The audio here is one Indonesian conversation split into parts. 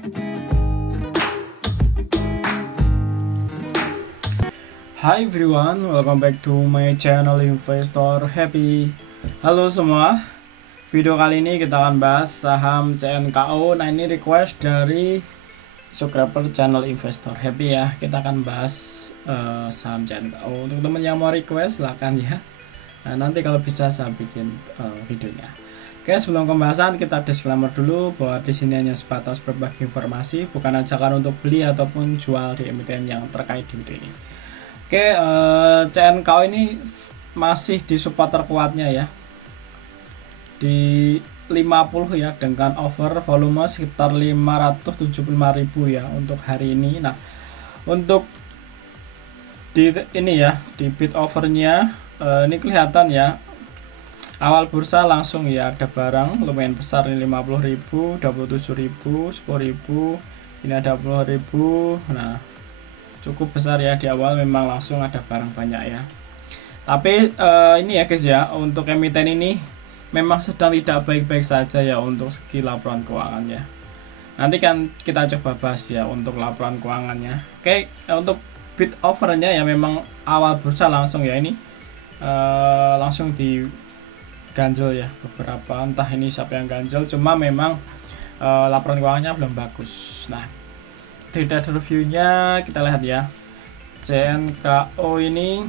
Hi everyone, welcome back to my channel Investor Happy. Halo semua, video kali ini kita akan bahas saham CNKO. Nah, ini request dari subscriber channel Investor Happy ya. Kita akan bahas saham CNKO. Untuk teman yang mau request silahkan ya. Nah, nanti kalau bisa saya bikin videonya. Oke, sebelum pembahasan kita disclaimer dulu bahwa di sini hanya sebatas berbagi informasi, bukan ajakan untuk beli ataupun jual di emiten yang terkait di video ini. Oke, CNKO ini masih di support terkuatnya ya, di 50 ya, dengan over volume sekitar 575.000 ya untuk hari ini. Nah, untuk di ini ya, di bid overnya ini kelihatan ya, awal bursa langsung ya ada barang lumayan besar ini 50.000, 27.000, 10.000, ini ada 20.000. Nah, cukup besar ya di awal, memang langsung ada barang banyak ya. Tapi ini ya guys ya, untuk emiten ini memang sedang tidak baik-baik saja ya untuk segi laporan keuangannya. Nanti kan kita coba bahas ya untuk laporan keuangannya. Oke, untuk bid overnya ya memang awal bursa langsung ya ini langsung diganjel ya beberapa, entah ini siapa yang ganjel, cuma memang laporan keuangannya belum bagus. Nah, data reviewnya kita lihat ya, CNKO ini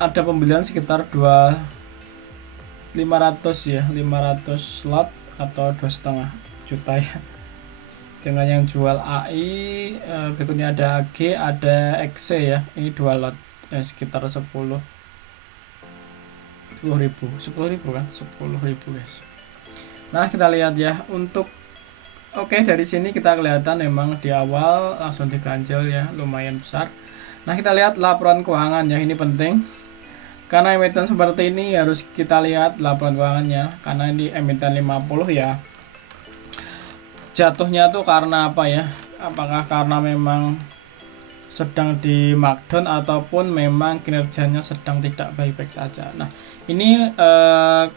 ada pembelian sekitar 500 ya, 500 lot atau 2,5 juta ya, dengan yang jual AI. Berikutnya ada AG, ada XC ya, ini 2 lot sekitar 10.000 kan, 10.000 guys. Nah, kita lihat ya untuk dari sini kita kelihatan memang di awal langsung diganjel ya, lumayan besar. Nah, kita lihat laporan keuangan ya, ini penting karena emiten seperti ini harus kita lihat laporan keuangannya, karena ini emiten 50 ya. Jatuhnya tuh karena apa ya? Apakah karena memang sedang di markdown ataupun memang kinerjanya sedang tidak baik-baik saja. Nah, ini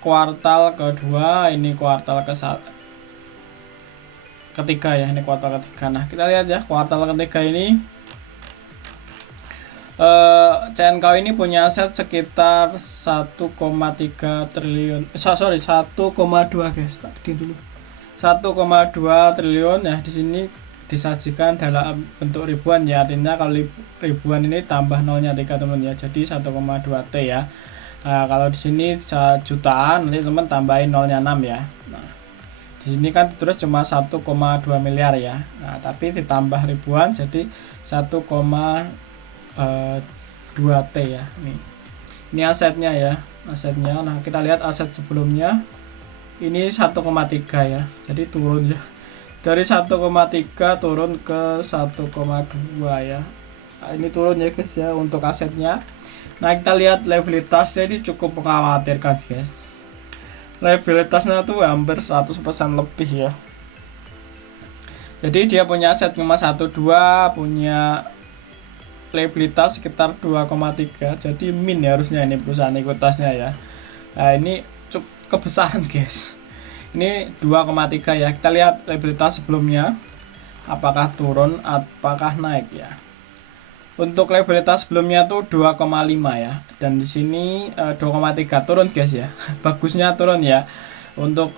kuartal kedua, ini kuartal ketiga ya, ini kuartal ketiga. Nah, kita lihat ya, kuartal ketiga ini CNKO ini punya aset sekitar 1,3 triliun. 1,2 guys, tadi dulu. 1,2 triliun ya, di sini disajikan dalam bentuk ribuan ya, artinya kalau ribuan ini tambah nolnya 3 teman ya, jadi 1,2 T ya. Nah, kalau di sini jutaan, nanti teman tambahin nolnya 6 ya. Nah, di sini kan terus cuma 1,2 miliar ya. Nah, tapi ditambah ribuan jadi 1,2 T ya. Ini asetnya ya, asetnya. Nah, kita lihat aset sebelumnya ini 1,3 ya. Jadi turun ya. Dari 1,3 turun ke 1,2 ya. Nah, ini turun ya guys ya untuk asetnya. Nah, kita lihat liabilitasnya ini cukup mengkhawatirkan guys. Liabilitasnya tuh hampir 100% lebih ya. Jadi dia punya aset cuma 1,2, punya liabilitas sekitar 2,3. Jadi min ya harusnya ini perusahaan ekuitasnya ya. Nah, ini cukup kebesaran guys. Ini 2,3 ya. Kita lihat liabilitas sebelumnya apakah turun, apakah naik ya. Untuk liabilitas sebelumnya tuh 2,5 ya, dan di sini 2,3 turun guys ya. Bagusnya turun ya. Untuk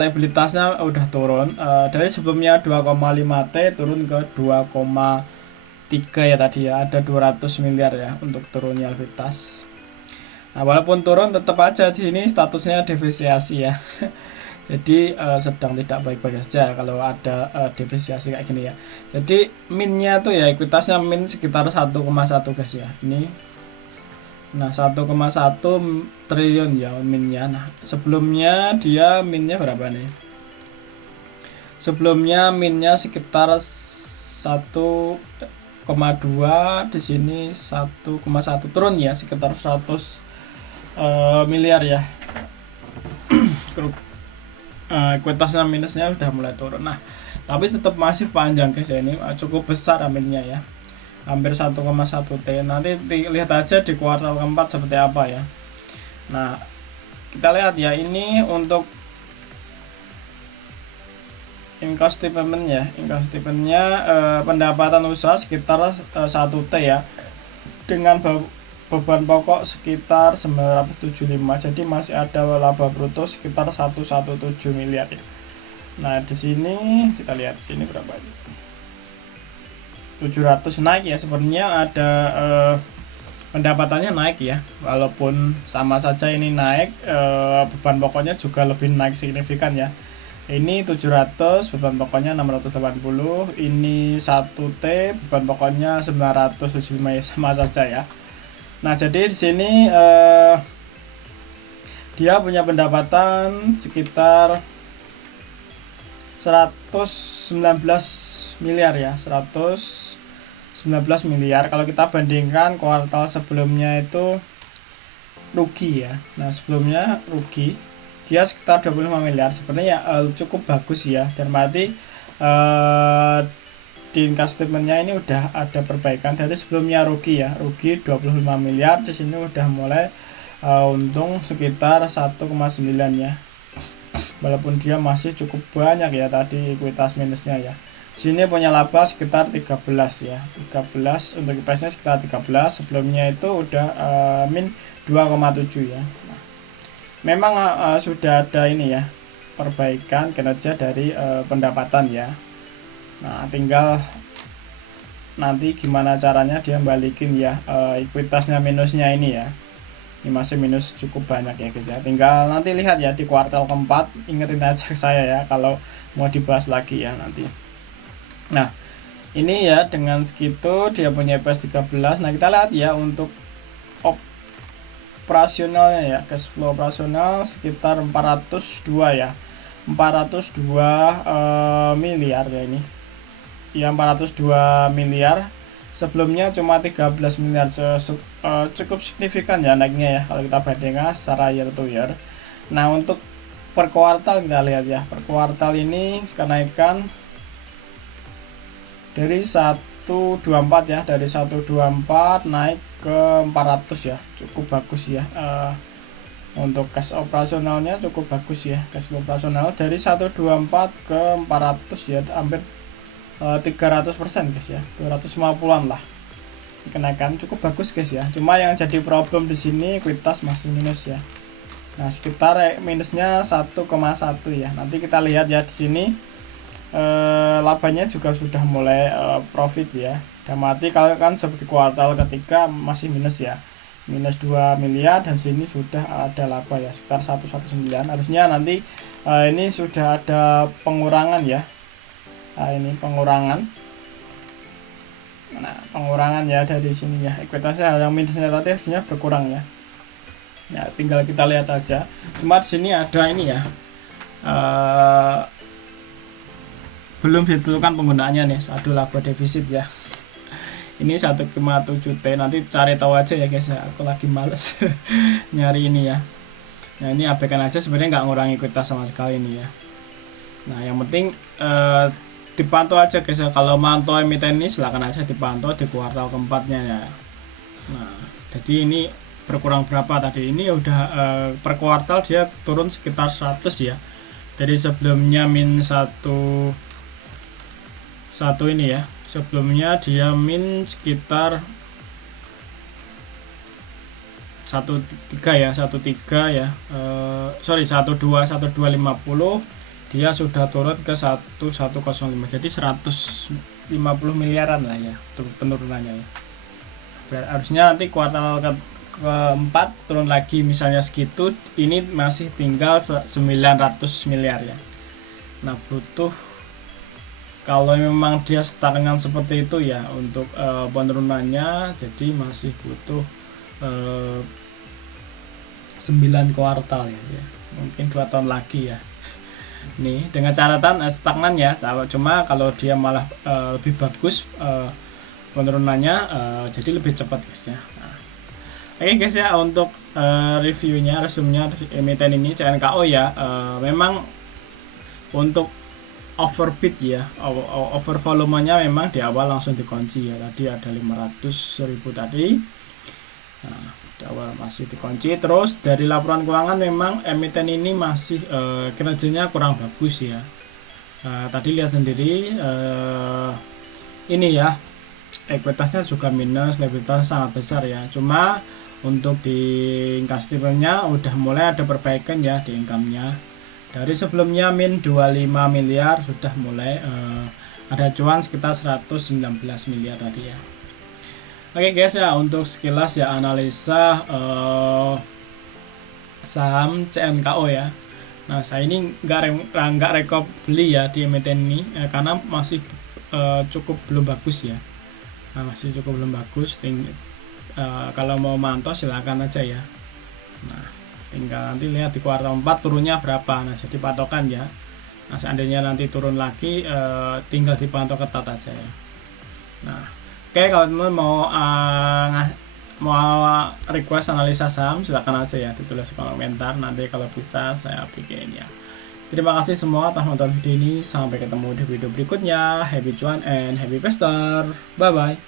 liabilitasnya udah turun dari sebelumnya 2,5 T turun ke 2,3 ya tadi ya. Ada 200 miliar ya untuk turunnya liabilitas. Nah, walaupun turun tetap aja di sini statusnya depresiasi ya. Jadi sedang tidak baik-baik saja kalau ada depresiasi kayak gini ya. Jadi minnya tuh ya, ekuitasnya min sekitar 1,1 guys ya. Ini nah 1,1 triliun ya minnya. Nah, sebelumnya dia minnya berapa nih? Sebelumnya minnya sekitar 1,2, di sini 1,1 turun ya, sekitar 100 miliar ya. Ekuitasnya minusnya udah mulai turun. Nah, tapi tetap masih panjang guys ya, ini cukup besar aminnya ya, hampir 1,1 T. Nanti lihat aja di kuartal keempat seperti apa ya. Nah, kita lihat ya, ini untuk income statement ya. Income statementnya pendapatan usaha sekitar 1T ya, dengan beban pokok sekitar 975, jadi masih ada laba bruto sekitar 117 miliar ya. Nah di sini kita lihat di sini berapa ini, 700 naik ya. Sebenarnya ada pendapatannya naik ya, walaupun sama saja ini naik, beban pokoknya juga lebih naik signifikan ya. Ini 700, beban pokoknya 680, ini 1T, beban pokoknya 975 ya, sama saja ya. Nah jadi di sini dia punya pendapatan sekitar 119 miliar ya, 119 miliar. Kalau kita bandingkan kuartal sebelumnya itu rugi ya. Nah sebelumnya rugi, dia sekitar 25 miliar. Sebenarnya cukup bagus ya, dan berarti di income statementnya ini udah ada perbaikan dari sebelumnya rugi ya, rugi 25 miliar. Di sini udah mulai untung sekitar 1,9 ya, walaupun dia masih cukup banyak ya tadi ekuitas minusnya ya. Sini punya laba sekitar 13 ya, 13 untuk EPS-nya sekitar 13. Sebelumnya itu udah min 2,7 ya. Nah, memang sudah ada ini ya, perbaikan kinerja dari pendapatan ya. Nah tinggal nanti gimana caranya dia balikin ya ekuitasnya minusnya ini ya. Ini masih minus cukup banyak ya guys ya, tinggal nanti lihat ya di kuartal keempat. Ingetin aja ke saya ya kalau mau dibahas lagi ya nanti. Nah ini ya, dengan segitu dia punya EPS 13. Nah kita lihat ya untuk operasionalnya ya, cash flow operasional sekitar 402 ya, 402 miliar ya ini ya, 402 miliar. Sebelumnya cuma 13 miliar, cukup signifikan ya naiknya ya kalau kita bandingkan secara year to year. Nah untuk per kuartal kita lihat ya, per kuartal ini kenaikan dari 124 ya, dari 124 naik ke 400 ya, cukup bagus ya. Untuk cash operasionalnya cukup bagus ya, cash operasional dari 124 ke 400 ya, hampir 300% guys ya, 250-an lah kenaikan, cukup bagus guys ya. Cuma yang jadi problem di sini ekuitas masih minus ya. Nah sekitar minusnya 1,1 ya. Nanti kita lihat ya di sini labanya juga sudah mulai profit ya. Dan mati kalau kan seperti kuartal ketiga masih minus ya, minus 2 miliar, dan sini sudah ada laba ya sekitar 119. Harusnya nanti ini sudah ada pengurangan ya. Nah ini pengurangan, nah pengurangan ya dari sini ya, ekuitasnya yang minusnya tadi harusnya berkurang ya. Ya tinggal kita lihat aja. Cuma di sini ada ini ya, belum ditentukan penggunaannya nih, saldo laba defisit ya. Ini 1,7 T, nanti cari tahu aja ya guys ya, aku lagi males nyari ini ya. Nah ini abaikan aja, sebenarnya nggak ngurangi ekuitas sama sekali ini ya. Nah yang penting dipantau aja guys ya, kalau mantau emiten ini silahkan aja dipantau di kuartal keempatnya ya. Nah jadi ini berkurang berapa tadi, ini udah per kuartal dia turun sekitar 100 ya, jadi sebelumnya min 1 ini ya, sebelumnya dia min sekitar 13 ya, 13 ya, 1250, dia sudah turun ke 1105, jadi 150 miliaran lah ya penurunannya ya. Harusnya nanti kuartal keempat turun lagi misalnya segitu, ini masih tinggal 900 miliar ya. Nah butuh, kalau memang dia stagnan seperti itu ya untuk penurunannya, jadi masih butuh 9 kuartal ya, mungkin 2 tahun lagi ya. Nih dengan catatan stagnan ya, cuma kalau dia malah lebih bagus penurunannya, jadi lebih cepat guys ya. Nah, oke guys ya, untuk reviewnya, resumnya emiten ini CNKO ya, memang untuk overbid ya, over volumenya memang di awal langsung dikunci ya, tadi ada 500.000 tadi. Nah, di awal masih dikunci. Terus dari laporan keuangan memang emiten ini masih kinerjanya kurang bagus ya. Tadi lihat sendiri ini ya, ekuitasnya juga minus, likuiditas sangat besar ya. Cuma untuk di income statement-nya udah mulai ada perbaikan ya di income-nya. Dari sebelumnya min 25 miliar sudah mulai ada cuan sekitar 119 miliar tadi ya. Oke guys ya, untuk sekilas ya analisa saham CNKO ya. Nah, saya ini nggak rekop beli ya di emiten ini karena masih cukup belum bagus ya. Nah, masih cukup belum bagus. Kalau mau mantau silakan aja ya. Nah, tinggal nanti lihat di kuartal 4 turunnya berapa. Nah, jadi patokan ya. Nah, seandainya nanti turun lagi tinggal dipantau ketat aja ya. Nah, oke, kalau teman mau request analisa saham silakan aja ya, ditulis di kolom komentar, nanti kalau bisa saya bikin ya. Terima kasih semua telah menonton video ini, sampai ketemu di video berikutnya. Happy cuan and happy investor, bye bye.